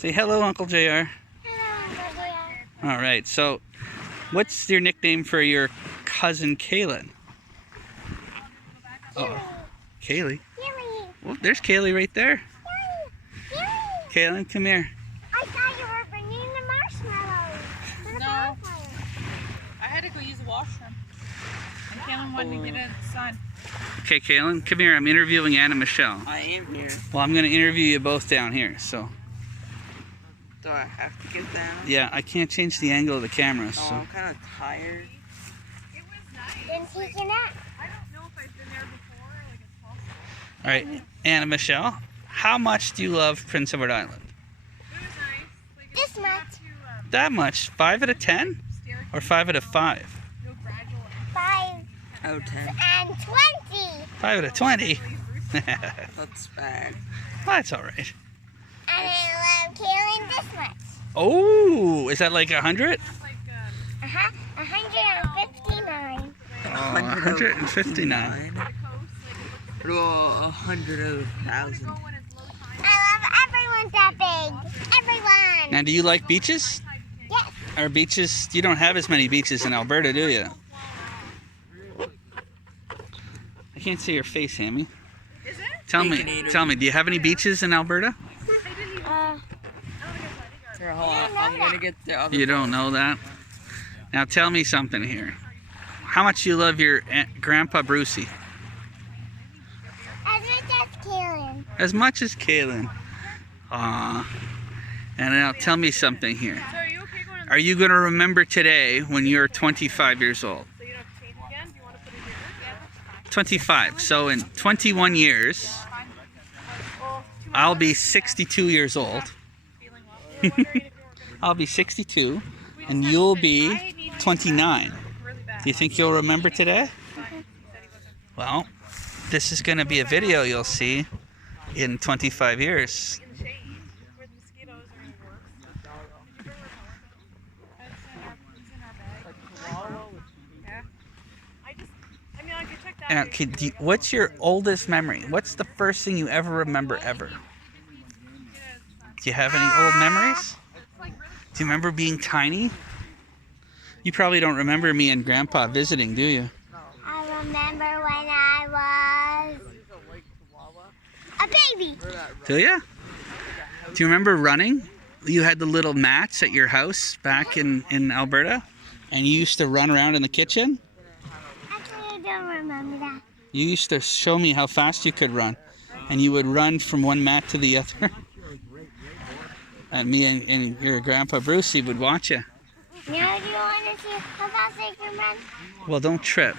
Say hello, Uncle JR. Hello, Uncle JR. All right, so what's your nickname for your cousin Kaylin? Oh, Kaylee. Well, there's Kaylee right there. Kaylin, come here. I thought you were bringing the marshmallows. No. I had to go use the washroom. And Kaylin wanted to get in the sun. Okay, Kaylin, come here. I'm interviewing Anna Michelle. I am here. Well, I'm going to interview you both down here, so. Do I have to get down? Yeah, I can't change the angle of the camera, so. Oh, I'm kind of tired. It was nice. Then take a nap. I don't know if I've been there before. Like, it's possible. All right, Anna Michelle, how much do you love Prince Edward Island? It was nice. Like, This you much. have to, That much? 5 out of 10? stare Or 5 out of 5? no gradual. 5 Out of 10. and 20. 5 out of 20? That's bad. That's all right. And I love Kaylin this much. Oh, is that like 100? Like, 159. Oh, 159. the coast, like, it looks Well, 100 of to 1,000. go when it's low tide. I love everyone that big. Everyone. Now, do you like beaches? Yes. Or beaches? You don't have as many beaches in Alberta, do you? I can't see your face, Hammy. Is it? Tell me, Baconator. do you have any beaches in Alberta? Here, hold on. I'm gonna get the other. You don't know that? Now tell me something here. How much do you love your Grandpa Brucey? As much as Kaylin. As much as Kaylin. Aw. And now tell me something here. So are you okay going Are you going to remember today when you're 25 years old? so you don't have to change again? Do you want to put it here? Yeah, that's fine. 25. So in 21 years, Well, I'll be 62 years old. feeling well. We were wondering if you were going to I'll be 62 and you'll be 29. really bad. Do you think you'll remember today? Well, this is going to be a video you'll see in 25 years. In shade where the mosquitoes are even worse. Did you bring repellent? It's in our bag. Yeah. I mean, I could check that. Now, out. what's your oldest memory? What's the first thing you ever remember ever? Do you have any old memories? Do you remember being tiny? You probably don't remember me and Grandpa visiting, do you? I remember when I was a baby. Do you? Do you remember running? You had the little mats at your house back in Alberta, and you used to run around in the kitchen? Actually, I don't remember that. You used to show me how fast you could run, and you would run from one mat to the other. And me and your Grandpa Brucey would watch you. Now, do you want to see how fast I can run? Well, don't trip.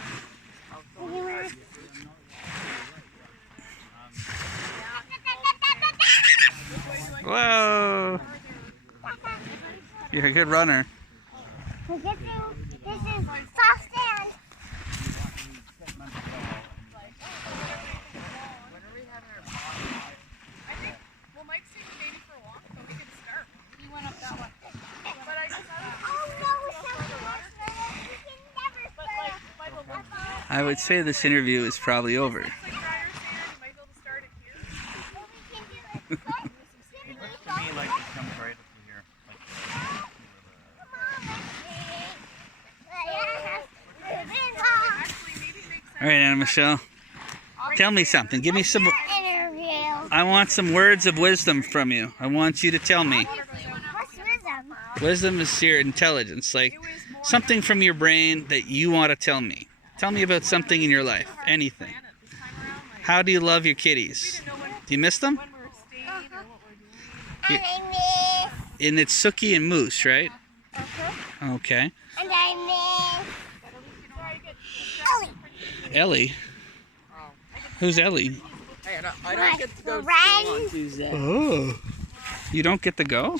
Whoa! You're a good runner. This is soft sand. Well, Mike's taking baby for a walk, so we can start. He went up that one. But I just Oh no, it's not the marshmallows. We can never start. Michael, what's I would say this interview is probably over. like drier sand? You might be able to start it here. Oh, we can do it. Look, To me, like, it comes right up to here. Like, come on, Actually, maybe make sense. All right, Anna Michelle. Tell me something. Give me some. interview. I want some words of wisdom from you. I want you to tell me. What's wisdom? Wisdom is your intelligence, like something from your brain that you want to tell me. Tell me about something in your life, anything. How do you love your kitties? Do you miss them? When we're staying or what we're doing. And I miss. And it's Sookie and Moose, right? Okay. And I miss. Ellie. Ellie. Who's Ellie? Hey, I don't get to go to Friends. school on Tuesday. Oh. You don't get to go?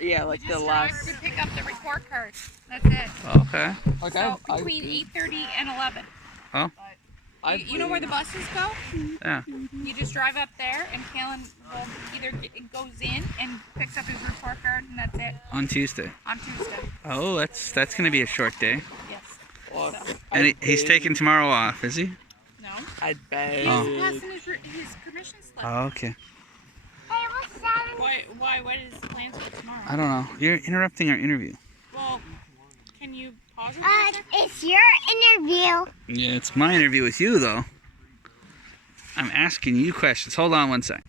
Yeah, like the last. to pick up the report card. That's it. Okay. Like So between 8:30 and 11. Oh. You know where the buses go? Yeah. You just drive up there, and Kaylin will either goes in and picks up his report card, and that's it On Tuesday. on Tuesday. Oh, that's going to be a short day. Yes. Well, And he's taking tomorrow off, is he? No. I beg. He's passing his permission slip. Oh, okay. Hey, what's that? Why? What is the plans for tomorrow? I don't know. You're interrupting our interview. Well, can you pause it? For a second? It's your interview. Yeah, it's my interview with you, though. I'm asking you questions. Hold on one sec.